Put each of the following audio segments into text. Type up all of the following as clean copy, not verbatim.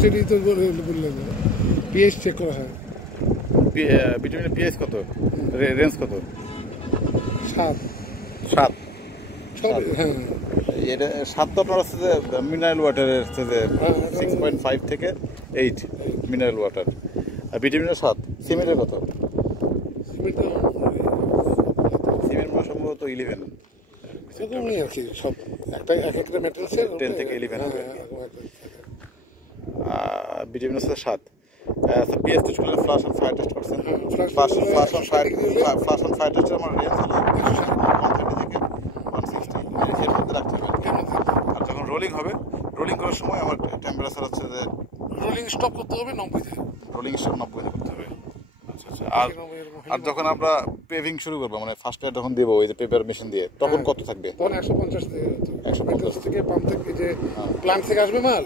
সেটাই তো বললেন, পিএইচ চেক করা হয়। ভিটামিনের পিএইচ কত, রেঞ্জ কত? 7। 7। হ্যাঁ, এটা 7 তো আপনার হচ্ছে যে মিনারেল ওয়াটারের হচ্ছে যে 6.5 থেকে 8 মিনারেল ওয়াটার। আর ভিটামিনের 7। সিমেন্টের কত? সিমেন্ট সম্ভবত 11 আর কি, সব একটা এক একটা ম্যাটেরিয়ালসের 10 থেকে 11 হবে। ভিটামিন হচ্ছে 7। পিএইচ টেস্ট করলে ফ্লাশ অন ফায়ার টেস্ট করছেন। ফ্লাশ অন ফায়ার টেস্টের আমার রেঞ্জ হলো 130 থেকে 160 এর মধ্যে রাখতে হবে। আর যখন রোলিং হবে, রোলিং করার সময় আমার টেম্পারেচার হচ্ছে যে রোলিং স্টপ করতে হবে 90-তে। রোলিং স্টপ 90-তে করতে হবে। আচ্ছা আচ্ছা। আর যখন আমরা পেভিং শুরু করবো, মানে ফার্স্ট এয়ার যখন দেবো ওই যে পেপার মেশিন দিয়ে, তখন কত থাকবে? তখন 150 থেকে 150 থেকে পাম্প থেকে যে প্লান্ট থেকে আসবে মাল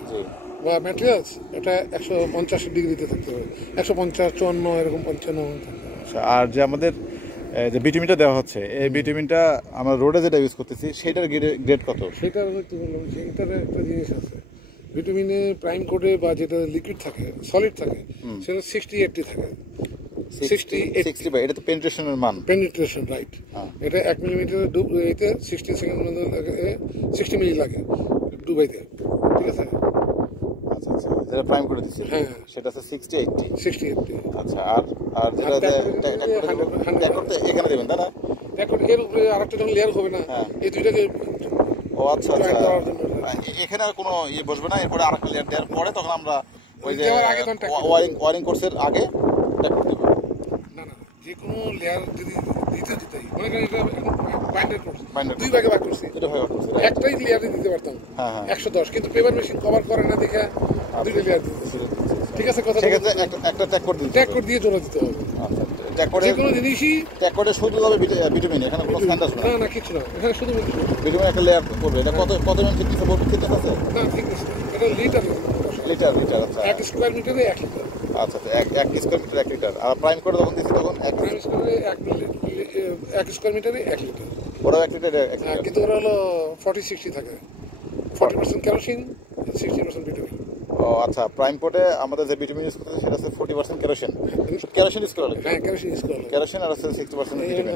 বা ম্যাটেরিয়ালস, এটা 150 ডিগ্রিতে থাকতে হবে। 150, 54 এরকম 55 থাকতে হবে। আচ্ছা। আর যে আমাদের যে ভিটামিনটা দেওয়া হচ্ছে, এই ভিটামিনটা আমরা রোডে যেটা ইউজ করতেছি সেটার গ্রেড কত? সেটার একটু বললাম, সেইটার একটা জিনিস আছে। ভিটামিনে প্রাইম কোডে বা যেটা লিকুইড থাকে, সলিড থাকে, সেটা 60-80 থাকে। 60 বাই, এটা তো পেনিট্রেশনের মান। Penetration, right. এটা 1 মিলিমিটার এতে 60 সেকেন্ড মধ্যে 60 মিলি লাগে ডুবাইতে, ঠিক আছে? আচ্ছা আচ্ছা। যেটা প্রাইম করে দিচ্ছি, হ্যাঁ, সেটা আছে 60-80। 60-80। আচ্ছা। আর যেটা ট্যাগ করতে এখানে দেবেন, তাই না? এর উপরে আরেকটা যখন লেয়ার হবে না, এই দুইটাকে। ও আচ্ছা আচ্ছা। এখানে আর কোনো ইয়ে বসবে না, এরপরে আরেকটা লেয়ার দেওয়ার পরে তখন আমরা ওই যে ওয়ারিং কোর্সের আগে ট্যাগ করতে হবে। না না, যে কোনো লেয়ার যদি দিতেই মনে করেন এটা বাইন্ডার কোর্স, দুই ভাগে ভাগ করছি, একটাই লেয়ারে দিতে পারতাম 110, কিন্তু পেপার মেশিন কভার করে না দেখে দুইটা লেয়ার দিতেছি, ঠিক আছে? কথা একটা ট্যাগ কোড দিয়ে জোড়া দিতে হবে। আচ্ছা। ট্যাগ কোডে যে কোনো জিনিসই ট্যাগ কোডে শুধু হবে ভিটামিন, এখানে কোনো স্ট্যান্ড আসবে না। না কিছু না, এখানে শুধু ভিটামিন একটা লেয়ার করবে। এটা কত এমএম থিকনেস বলবো, থিকনেস আছে? না, থিকনেস এটা লিটার। আচ্ছা। 1 স্কয়ার মিটারে 1 লিটার। আচ্ছা আচ্ছা। 1 স্কয়ার মিটার 1 লিটার। আর প্রাইম কোড যখন দিচ্ছি তখন 1 স্কয়ার মিটারে 1 লিটার। ওরা 1 লিটার 1 লিটার। কিন্তু ওরা হলো 40-60 থাকে, 40% কেরোসিন, 60% ভিটামিন। ও আচ্ছা। প্রাইম কোডে আমাদের যে ভিটামিন ইউজ করতেছে সেটা আছে 40% কেরোসিন ইউজ করা লাগে। হ্যাঁ, কেরোসিন ইউজ করা লাগে। কেরোসিন আর আছে 60% ভিটামিন।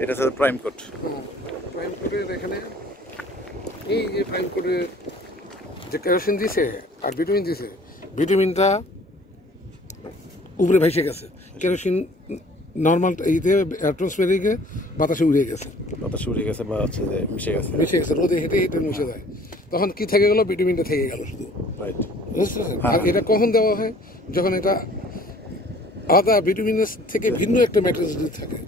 এটা হচ্ছে প্রাইম কোড। প্রাইম কোডের এখানে এই যে প্রাইম কোডের যে কেরোসিন দিছে আর ভিটামিন দিছে, ভিটামিনটা উপরে ভেসে গেছে, কেরোসিন নর্মাল এইতে অ্যাটমসফিয়ারে বাতাসে উড়ে গেছে বা হচ্ছে যে মিশে গেছে, রোদে হেঁটে মিশে যায়। তখন কি থেকে গেল? ভিটামিনটা থেকে গেল শুধু, রাইট? বুঝতে পারছেন? আর এটা কখন দেওয়া হয়? যখন এটা আলাদা ভিটামিনের থেকে ভিন্ন একটা ম্যাটেরিয়াল যদি থাকে,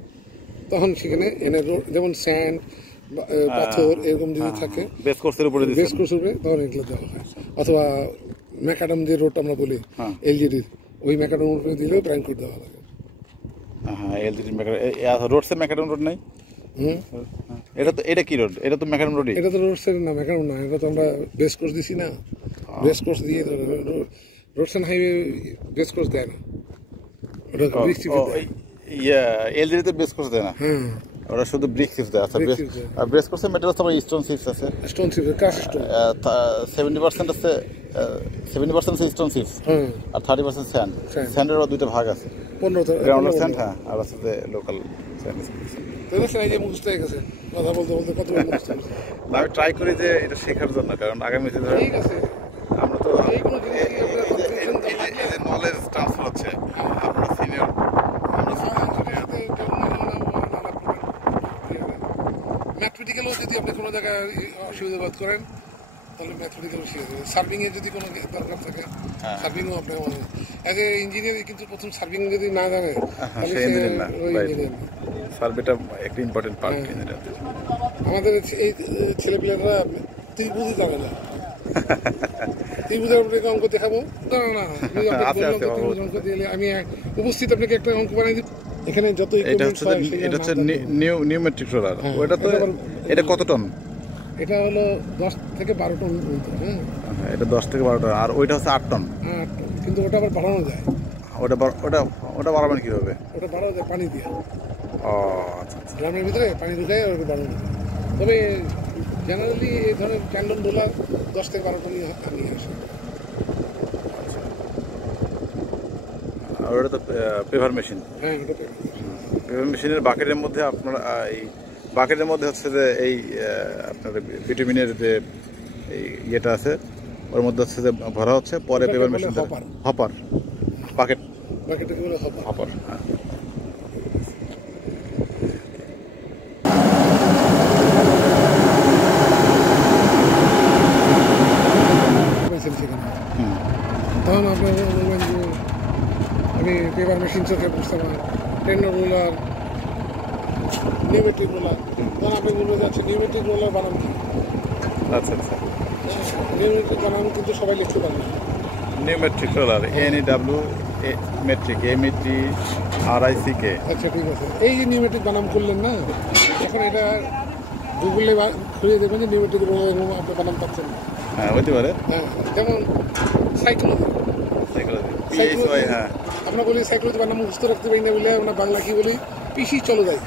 তখন সেখানে এনে যেমন স্যান্ড, পাথর এরকম যদি থাকে বেস কোর্সের উপরে তখন এগুলো দেওয়া হয়। অথবা ম্যাকাডাম যে রোড আমরা বলি এলজিডির, ওই ম্যাকাডাম উপরে দিলেও প্রাইম কোড দেওয়া লাগে। হ্যাঁ, এলজিডির ম্যাকাডাম রোডসে ম্যাকাডাম রোড নাই। এটা কি রোড? এটা তো ম্যাকাডাম রোডই। এটা তো রোডসের না, ম্যাকাডাম না। এটা তো আমরা বেস কোর্স দিছি না, বেস কোর্স দিয়ে roads and highway base course দেয় না, ওটা এলজিডিতে বেস কোর্স দেয় না। ওরা শুধু ব্রিক চিপস দেয়। আচ্ছা। ব্রেস কোর্সের মেটেরিয়ালস তো স্টোন চিপস আছে। Stone chips, cast stone. 70% আছে, 70% স্টোন চিপস আর 30% স্যান্ড। স্যান্ডের দুইটা ভাগ আছে, 15 গ্রাউন্ডের স্যান্ড, হ্যাঁ, আর আছে যে লোকাল স্যান্ড। যে মুখস্থ হয়ে গেছে কথা বলতে বলতে, কত মুখস্থ। আমি ট্রাই করি যে এটা শেখার জন্য, কারণ আগামীতে ঠিক আছে আমরা তো এইগুলো জিনিস নলেজ ট্রান্সফার হচ্ছে। আপনারা সিনিয়র, ম্যাথমেটিক্যালও যদি আপনি কোনো জায়গায় অসুবিধা বোধ করেন, তাহলে ম্যাথমেটিক্যালও শিখে যাবে। সার্ভিংয়ে যদি কোনো দরকার থাকে, সার্ভিংও আপনি অ্যাজ এ ইঞ্জিনিয়ার, কিন্তু প্রথম সার্ভিং যদি না জানে তাহলে সে ইঞ্জিনিয়ার। সার্ভেটা একটা ইম্পর্টেন্ট পার্ট ইঞ্জিনিয়ার। আমাদের এই ছেলেপিলেরা ত্রিভুজই জানে না। ত্রিভুজের আপনাকে অঙ্ক দেখাবো? না না, ত্রিভুজ অঙ্ক দিলে আমি উপস্থিত আপনাকে একটা অঙ্ক বানাই দিই। এখানে যত এটা হচ্ছে নিউ ম্যাট্রিক রোলার। ওটা তো এটা কত টন? এটা হলো 10 থেকে 12 টন। হ্যাঁ, এটা 10 থেকে 12 টন। আর ওইটা হচ্ছে 8 টন। 8 টন, কিন্তু ওটা আবার বাড়ানো যায়। ওটা বাড়াবেন কিভাবে? ওটা বাড়ানো যায় পানি দিয়ে। ও আচ্ছা আচ্ছা। গ্রামের ভিতরে পানি ঢুকায় ওটা বাড়ানো যায়। তবে জেনারেলি এই ধরনের ট্যান্ডন রোলার 10 থেকে 12 টনই নিয়ে আসে। আর ওটা তো পেভার মেশিন। হ্যাঁ, পেভার মেশিনের বাকেটের মধ্যে আপনার এই বাকেটের মধ্যে হচ্ছে যে এই আপনার ভিটামিনের যে এই ইয়েটা আছে ওর মধ্যে হচ্ছে যে ভরা হচ্ছে, পরে paver machine hopper bucket hopper. তখন আপনার বলবেন যে আমি পেপার মেশিন চোখে বুঝতে পারি, টেন্ডার রোলার, নিউমেট্রিক রোলার। তখন আপনি বলবেন যে আচ্ছা নিউমেট্রিক রোলার বানান কি? আচ্ছা আচ্ছা, নিউমেট্রিক বানান কিন্তু সবাই লিখতে পারে না। নিউমেট্রিক রোলার NEW মেট্রিক METRICK। আচ্ছা ঠিক আছে, এই যে নিউমেট্রিক বানান করলেন না, এখন এটা গুগলে খুঁজে দেখবেন যে নিউমেট্রিক রোলার আপনি বানান পাচ্ছেন না। হ্যাঁ হইতে পারে। হ্যাঁ, যেমন সাইক্লোজি। হ্যাঁ, আমরা বলি সাইক্লোজি বানান মুখস্থ রাখতে পারি না বলে আমরা বাংলা কি বলি, পিসি চলো যাই।